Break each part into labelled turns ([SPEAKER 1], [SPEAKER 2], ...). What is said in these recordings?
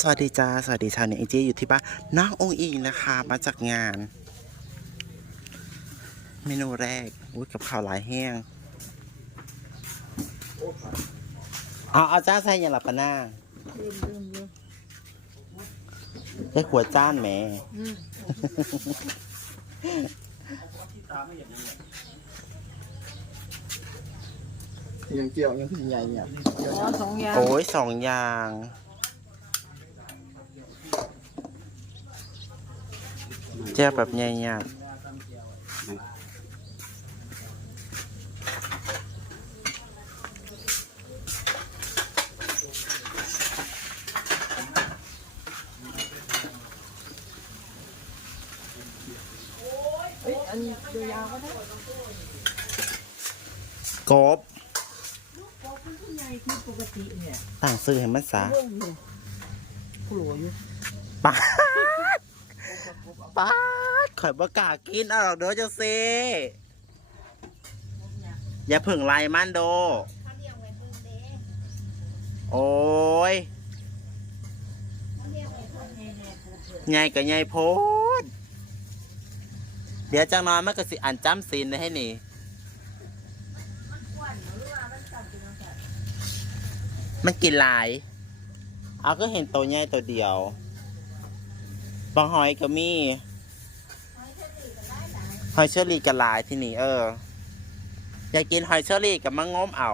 [SPEAKER 1] สวัสดีจ้า สวัสดีชาวเน็ตเอจีอยู่ที่บ้านน้ององค์อิงนะคะ มาจากงาน เมนูแรกอุ้ยกับข้าวหลายแห้งเอาเอาจ้าใส่อยังหลับปะหน้า
[SPEAKER 2] ลืมลืมลืม
[SPEAKER 1] ได้ขวดจ้านแหม
[SPEAKER 2] อืม
[SPEAKER 3] ยังเกี่ยวยังคือใหญ่เนี่ย
[SPEAKER 2] อ๋อสองอย่าง
[SPEAKER 1] โอ้ยสองอย่าง แจ้แบบใหญ่ๆ
[SPEAKER 2] เฮ้ยอันนี้ตัวยาวก็ได้
[SPEAKER 1] กบ
[SPEAKER 2] พอเป็นผู้ใหญ่ที่ปกติเนี่ย
[SPEAKER 1] ต่างซื้อให้มันซะ
[SPEAKER 2] เรื่องเนี่ยกลัวอยู่
[SPEAKER 1] ป้าด ป้าดข่อยบ่กล้ากินเอาหรอกเด้อเจ้าเซอย่าเพึ่งไล่มันโดโอ้ยใหญ่กับใหญ่โพด เดี๋ยวจังนอยมันก็สิอ่านจ้ำศีลได้ให้นี่มันกินหลาย เอาก็เห็นตัวใหญ่ตัวเดียว บางหอยก็มีหอยเชอรี่กับหลายที่นี่เออ อยากกินหอยเชอรี่กับมะงมเอา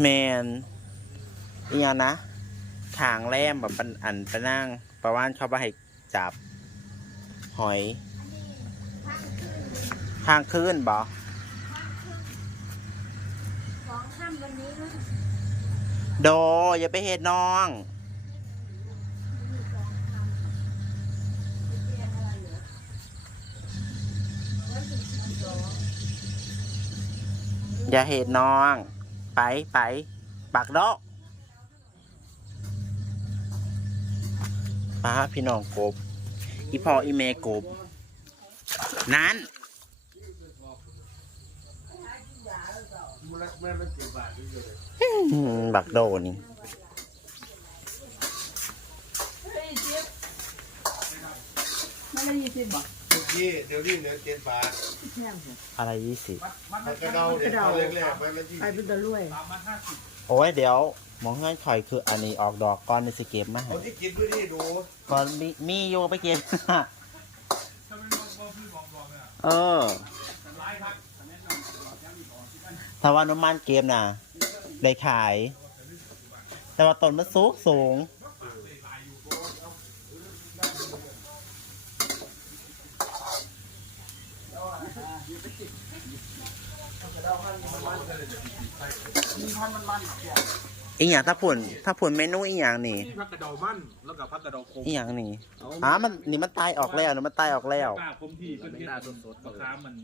[SPEAKER 1] แมนอีกอย่างนะขางแรมแบบปันอันไปนั่งประวานเขาไปให้จับ หอย ทางขึ้นบ่
[SPEAKER 4] ของค่ำวันนี้นะ
[SPEAKER 1] โดอย่าไปเห็ดน้อง อย่าเห็ดน้อง ไปไปปักดอกป้าพี่น้องกบ อีพ่ออีเมกบ นั้น อืมบักโดนี่
[SPEAKER 2] เฮ้ยเจี๊ยบนั่นละยี่สิบบาท
[SPEAKER 3] เมื่อกี้เดี๋ยวนี้เหลือเจ็ดบาท
[SPEAKER 2] แพงเหรอ
[SPEAKER 1] อะไรยี่สิบ
[SPEAKER 3] ผักกระเดาเด็กตอนแรกๆไปละที่
[SPEAKER 2] ใครเป็นตะลุ่ย
[SPEAKER 1] โอ้ยเดี๋ยวหมองเงื่อนข่อยคืออันนี้ออกดอกก้อนในสเก็บมา
[SPEAKER 3] ค
[SPEAKER 1] ให้
[SPEAKER 3] นที่กินด้วยนี่ดู
[SPEAKER 1] ก่อนมีมีโยไปเก็บ เออ ถ้าว่าน้ำมันเกมน่ะ ได้ขาย แต่ว่าต้นมันสูงสูงอีกอย่างถ้าผลถ้าผลเมนูอีกอย่างนี่
[SPEAKER 5] ที่พักกระเดามั่นแล้วก็พักกระเดาคม
[SPEAKER 1] อีกอย่างนี่อ่ามันนี่มันตายออกแล้วนะมันตายออกแล้ว
[SPEAKER 5] กล้าคมที่เพื่อนเฮ็ดสดๆมะขามมัน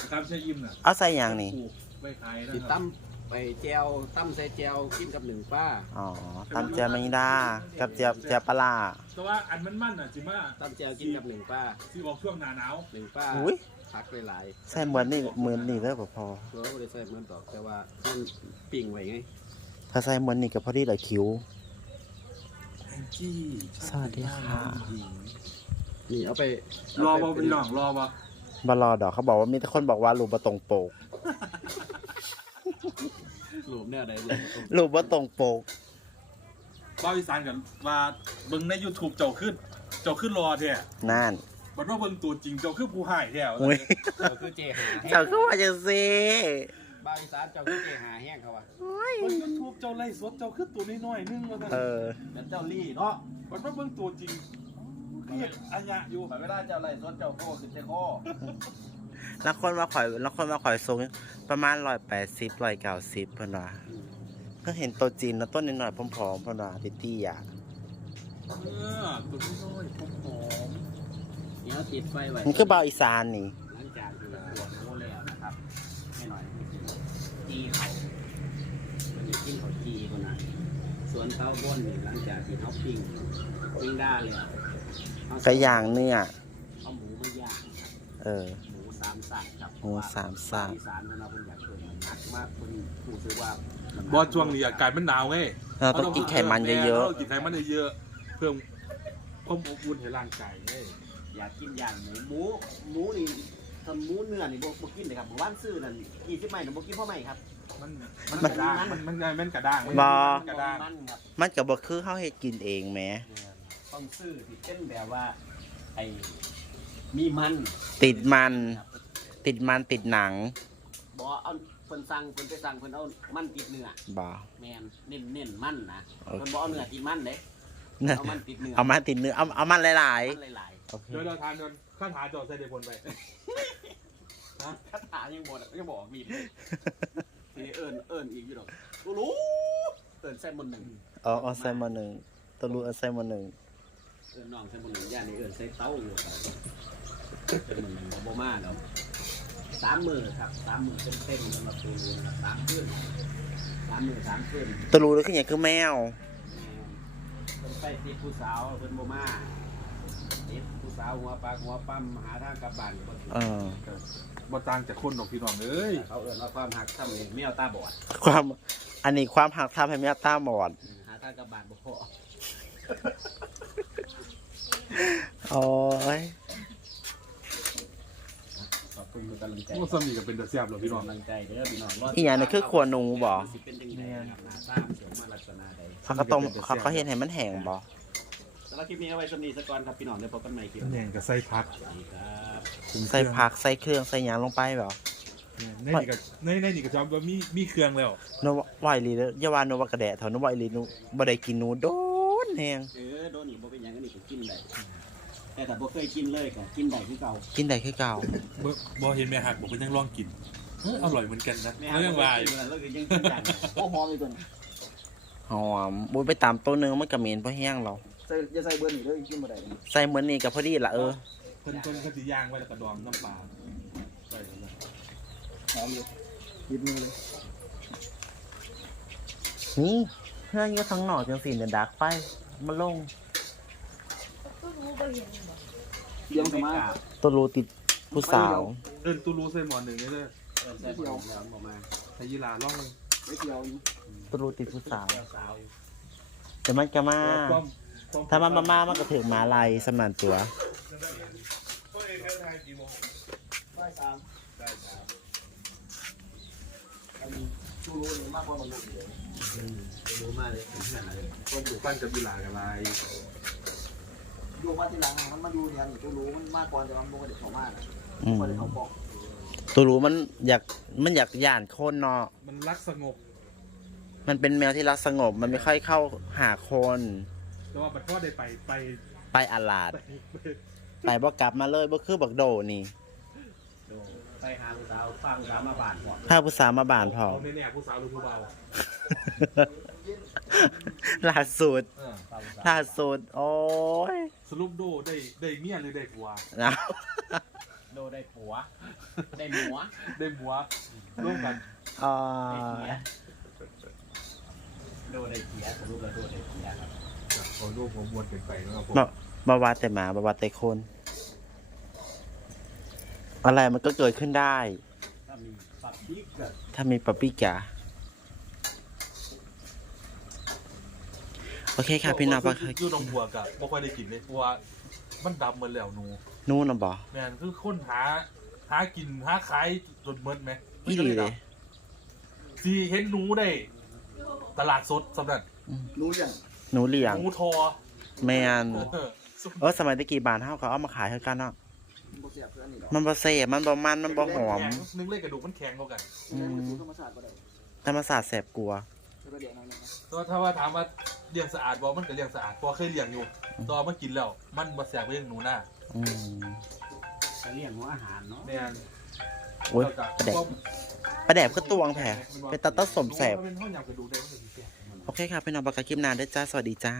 [SPEAKER 5] มะขามเชยอิ่มน่ะ
[SPEAKER 1] เอาใส่อย่างนี่
[SPEAKER 5] ปลูก ไว้ขายนะ
[SPEAKER 6] ติด
[SPEAKER 5] ครับ
[SPEAKER 6] ตั้มไปแจวตั้มใส่แจวกินกับหนึ่งป้า
[SPEAKER 1] อ๋อตำเจียวแมงดา กับเจียวเจียวปลาร้า
[SPEAKER 5] แต่ว่าอันมันมั่นอะจิมา
[SPEAKER 6] ตั้มแจวกินกับหนึ่งป้า
[SPEAKER 5] ที่ออกช่วงหน้าหนาว
[SPEAKER 6] หนึ่งป้า
[SPEAKER 1] อุ้ย
[SPEAKER 6] พักหลาย
[SPEAKER 1] ใส่เหมือนนี่เหมือนนี่เลยบ่พอ
[SPEAKER 6] ๆตัวไม่ได้ใส่เหมือนดอกแต่ว่ามันปิ่งไว้ไง
[SPEAKER 1] ถ้าใส่เหมือนนี่ก็พอดีเลยคิ้ว
[SPEAKER 5] จี้
[SPEAKER 1] สวัสดีค่ะ
[SPEAKER 6] นี่เอาไป
[SPEAKER 5] รอ
[SPEAKER 6] เา
[SPEAKER 5] บ่
[SPEAKER 6] ไป
[SPEAKER 5] พี่น้องรอบ่
[SPEAKER 1] บารอดอกเขาบอกว่ามีแต่คนบอกว่ารูปบ่ตรงโปก
[SPEAKER 6] หลุมเนี่ยอะไรหลุมตรง
[SPEAKER 1] รูปบ่ตรงโปก
[SPEAKER 5] บ้าอีสานกันว่าเบิ่งใน YouTube เจ้าขึ้น เจ้าขึ้นรอแท้
[SPEAKER 1] นั่น
[SPEAKER 5] บัดว่าเบิ่งตัวจริงเจ้าคือผู้ให้แท้
[SPEAKER 1] อุ้ย
[SPEAKER 6] เจ้าคือเจหาแห้
[SPEAKER 1] เจ้างก็ว่าจังซี่
[SPEAKER 6] บ้านอีสานเจ้าคือเจหาแห้งเขาว่ะ
[SPEAKER 5] บน YouTube เจ้าไล่สดเจ้าคือตัวน้อยๆนึงว่าซั่น
[SPEAKER 1] เออ
[SPEAKER 6] แล้วเจ้าลี่เนาะ
[SPEAKER 5] บัดว่าเบิ่งตัวจริงเครียดอัญญะอยู่
[SPEAKER 6] เวลาเจ้าไล่สดเจ้าโค้ขึ้นเจ้าโค้
[SPEAKER 1] แล้วคนมาข่อยแล้วคนมาข่อยสูงประมาณร้อยแปดสิบร้อยเก้าสิบเพิ่นว่าก็เห็นตัวจีนแล้วต้นนิดหน่อยๆผอมๆเพิ่นว่าเตี้ยๆอะ
[SPEAKER 5] เออตัวน้อยๆหอม
[SPEAKER 6] เนี่ยเอาติดไฟไว้
[SPEAKER 1] มันคือบ่าวอีสานนี่
[SPEAKER 6] หลังจากที่ปวดโค้แล้วนะครับไม่หน่อยจีเขามันจะกินเขาจีคนนั้นส่วนเต้าบ้นนี่หลังจากที่เขาปิ้งปิ้งได้เลยอะเอ
[SPEAKER 1] กระย่างเนื้อ
[SPEAKER 6] เอาหมูมาย่าง
[SPEAKER 1] เออ
[SPEAKER 6] หมูสามสัตว์ครับ
[SPEAKER 1] หมูสามสัตว์
[SPEAKER 6] อีสานมันเอาเป็นอยากเกิดมันหักมากคนรู้สึกว่ามัน
[SPEAKER 5] บอช่วงนี้อากาศมันหนาวไง
[SPEAKER 1] เราต้องกินไขมันเยอะ
[SPEAKER 5] ๆกินไขมันเยอะๆเพิ่มความอบอุ่นให้ร่างกายไง
[SPEAKER 6] อยากกินอย่างหมูหมูหมูนี่ทำหมูเนื้อนี่บ่บ่กินเลยครับหมู่บ้านซื้อนั่นยี่สิบไม้น่ะบ่กินเพราะไม่ครับ
[SPEAKER 5] มันมันกระด้างมันมันมันกระด้าง
[SPEAKER 1] บ่
[SPEAKER 5] มันกระด้าง
[SPEAKER 6] มันครับ
[SPEAKER 1] ๆมันก็บ่คือเฮาเฮ็ดกินเองแหม
[SPEAKER 6] ต้องซื้อที่เป็นแบบว่าไอ้มีมัน
[SPEAKER 1] ติดมัน ติดมันติดหนัง
[SPEAKER 6] บ่เอาเพิ่นสั่งเพิ่นไปสั่งเพิ่นเอามันติดเนื้อ
[SPEAKER 1] บ่
[SPEAKER 6] แม่นเน้นเน้นมันนะ
[SPEAKER 1] โอเค
[SPEAKER 6] เพิ่นบ่เอาเนื้อติดมันเด้
[SPEAKER 1] เนี่ย
[SPEAKER 6] เอามันติดเนื้อ
[SPEAKER 1] เอามาติดเนื้อเอาเอามันหลาย
[SPEAKER 6] มันหลาย
[SPEAKER 1] ๆโอเค
[SPEAKER 5] เดี๋ยวเราทานจนข้าถาจอดใส่เดบนไป
[SPEAKER 6] ๆคาถายังบ่ได้ยังบอกมีดเลยสิเอิ้นเอิ้นอีกอยู่ดอกกูรู้เอิ้นใส่หมดหนึ่ง
[SPEAKER 1] เอาเอาใส่มาหนึ่งตัวรู้เอาใส่มาหนึ่ง
[SPEAKER 6] เอิ้นน้องใส่หมดหนึ่งย่านนี่เอิ้นใส่เต้าอยู่ครับใส่หมดหนึ่งบ่บ่มาดอก สามมื้อครับสามมื้อเต็มๆสำหรับตัวรู้นะครับสามคืนสามมื้อสามคืน
[SPEAKER 1] ตัวรู้แล้วคืออย่างคือแมว
[SPEAKER 6] เพิ่นไปติดผู้สาวเพิ่นบ่มาติดผู้สาวหัวปากหัวปั๊มหาทางกลับบ้านก็บ่ถึง
[SPEAKER 1] เออ
[SPEAKER 5] บ่ต่างจากคนดอกพี่น้องเอ้ย
[SPEAKER 6] เขาเอิ้นว่าความหักทำให้แมวตาบอด
[SPEAKER 1] ความอันนี้ความหักทำให้แมวตาบอด
[SPEAKER 6] อืมหาทางกลับบ้านบ่พอ
[SPEAKER 1] โอ้ย
[SPEAKER 6] ขอบ คุณทุกกำลังใจ
[SPEAKER 5] โอ้สมีก็เป็นตาเสียบแล้วพี่น้อง
[SPEAKER 6] กำลังใจเด้อพี่น้องรอด
[SPEAKER 1] อีหยังนี่คือขวหนูบ่
[SPEAKER 6] สิเป็นจังไดนะครับหน้าตามันสวยมาลักษณะใด
[SPEAKER 1] เขาก็ต้มเขาก็เห็นให้มันแห้งบ่
[SPEAKER 6] สำหรับคลิปนี้เอาไว้สำนีสักก่อนครับพี่น้องเดี๋ยวพบกันใหม่คลิปห
[SPEAKER 5] แห
[SPEAKER 6] น้า
[SPEAKER 5] น่งกับไส้พัก
[SPEAKER 6] สวัสดีครับ
[SPEAKER 1] ใส่ผักใส่เครื่องใส่หยางลงไปบ่
[SPEAKER 5] ในนี่ก็ในในนี่ก็จอมว่ามีมีเครื่องแล้ว
[SPEAKER 1] หนูว่าอีหลีเด้ออย่าว่าหนูว่ากระแดะเถอะหนูว่าอีหลีหนูบ่ได้กินหนูโดนแฮง
[SPEAKER 6] เออโดนนี่บ่เป็นหยังอันนี้ก็กินได้ แต่ถ้าบ่เคยกินเลยก็กินได้คือเก่า
[SPEAKER 1] กินได้คือเก่า
[SPEAKER 5] บ่บ่เห็นแม่หักบอกเป็นยังลองกินเอออร่อยเหมือนกันนะ
[SPEAKER 6] แม่
[SPEAKER 5] แล้วยังว่า
[SPEAKER 6] กิ
[SPEAKER 5] อยู่
[SPEAKER 6] นแล้วก็ยังกินได้โอ้หอมอีกตัวนึง
[SPEAKER 1] หอมบุยไปตามตัวหนึงมันก็เหม็นเพราะแห้งเรา
[SPEAKER 6] ใส่อย่าใส่เบอร์นี่เด้อกินบ่ได้
[SPEAKER 1] ใส่เหมือนนี่ก็พอดีละเออ
[SPEAKER 5] เพิ่นเพิ่นเขาสิย่างไว้แล้วก็ดองน้ำปลาใส่เข้าไป
[SPEAKER 6] หอมอยู่หยิบมือเลย
[SPEAKER 1] นี่เพื่อนอยู่ข้างนอกจังสิเนี่ยดักไฟมาลง
[SPEAKER 4] ก็รู้บ่เห็นบ่
[SPEAKER 6] เดี๋ยวมา
[SPEAKER 1] ตัวรูติดผู้สาว
[SPEAKER 5] เอิ้นตูรู้ใส่หมอหนึ่งนี่เด้อ
[SPEAKER 6] ใส่เดียวแล้วบ่มา
[SPEAKER 5] ใส่ยีราล่องเลย
[SPEAKER 6] ไม่เดียวอยู่
[SPEAKER 1] ตัวรูติดผู้สาว
[SPEAKER 6] เดียวสาวอยู่
[SPEAKER 1] แต่มันก็มา
[SPEAKER 5] ความคว
[SPEAKER 1] ถ้ามันมามามันก็ถึงหมาลายสำนันตัว
[SPEAKER 6] ได้สามได้สามอันนี้ชูรู้เลยมากกว่ามันรู้เลยรู้มากเลยถึงขนาดเลย
[SPEAKER 5] ความอยู่ปั้นกับยีรากับลาย
[SPEAKER 7] ดูมาทีหลังอะมันมาดูเนี่ยนี่ก็รู้มันมากกว่าแต่มันบ่ได้เขามาก
[SPEAKER 1] อืม
[SPEAKER 7] บ่ได้เขาบอก
[SPEAKER 1] ตัวรู้มันอยากมันอยากย่านคนเนาะ
[SPEAKER 5] มันรักสงบ
[SPEAKER 1] มันเป็นแมวที่รักสงบ มันไม่ค่อยเข้าหาคน
[SPEAKER 5] แต่ว่าบัดพ่อได้ไปไป
[SPEAKER 1] ไปอาลาด
[SPEAKER 5] ไปไป
[SPEAKER 1] ไปบ่กลับมาเลยบ่คือบักโดนี่
[SPEAKER 6] ดูไปหาผู้สาวฟังสาวมาบ้านก่อน
[SPEAKER 1] ถ้าผู้สาวมาบ้านพอ
[SPEAKER 5] เอาแน่ๆผู้สาวหรือผู้เบา
[SPEAKER 1] ล่าสุด
[SPEAKER 5] เออ
[SPEAKER 6] ฟังสาว
[SPEAKER 1] ล่าสุดโอ้ย
[SPEAKER 5] สรุปโดได้ได้เมียหรือได้ผัว
[SPEAKER 1] นะ
[SPEAKER 6] โดได้ผัว ได้หมัว
[SPEAKER 5] ได้ผัวร่วมกัน
[SPEAKER 1] อ่า
[SPEAKER 6] ได้เขียโดได้เขียสรุปแล้วโดได้เขียครับ
[SPEAKER 5] ขอร่วมผมมวนเกินไปนะครับผม
[SPEAKER 1] บมาว่าแต่หมาบาว่าแต่คน อะไรมันก็เกิดขึ้นได้
[SPEAKER 6] ถ้ามีปับบิ๊กแบบ
[SPEAKER 1] ถ้ามีปะปี้จ๋า โอเคค่ะพี่น้องปะ
[SPEAKER 5] อยู่ตรงบัวกะบ่ค่อยได้กินเลยเพราะว่ามันดำหมดแล้วหนู
[SPEAKER 1] นู่นนะบ่
[SPEAKER 5] แม่นคือคนหา หากินหาขายจนเมิดไหม
[SPEAKER 1] อีหลีเลย
[SPEAKER 5] สิเห็นหนูได้ ตลาดสดสำหรับ
[SPEAKER 7] รู้อย่าง
[SPEAKER 1] หนูเลี้ยง
[SPEAKER 5] หนูทอ
[SPEAKER 1] แมน
[SPEAKER 5] เออ
[SPEAKER 1] เออสมัยตะกี้บานเฮาก็เอามาขายให้กันเนาะ
[SPEAKER 7] มันบ่เสียบเพื่อนนี่ดอก
[SPEAKER 1] มันบ่เซ่บมันบ่มันมันบ่หอม
[SPEAKER 5] แข็งนึกเลขกระดูกมันแข็งกว่ากัน
[SPEAKER 1] อืม
[SPEAKER 7] มันสู้ธรรมชาติบ่ได้
[SPEAKER 1] ธรรมศาสตร์แสบกลัว
[SPEAKER 7] แล้วก็เดี๋ยวหนั่นนะ
[SPEAKER 5] ก็ถ้าว่าถามว่า เลี้ยงสะอาดบ่มันก็เลี้ยงสะอาดเพราะเคยเลี้ยงอยู่ตอนมากินแล้ว มันบ่แสบไปยังหนูหน้า
[SPEAKER 1] อืม
[SPEAKER 6] จะเลี้ยงหัวอาหารเนาะ
[SPEAKER 5] แม่น
[SPEAKER 1] โอ้ย
[SPEAKER 5] แล้วก็
[SPEAKER 1] แดกประแดบก็ตวงแผลเป็นตาต้นสมแสบ
[SPEAKER 5] เป็นห้องยำกระดูกได้มันก็สิแสบ
[SPEAKER 1] โอเคค่ะพี่น้องปากกาคลิปนานได้วยจ้า สวัสดีจ้า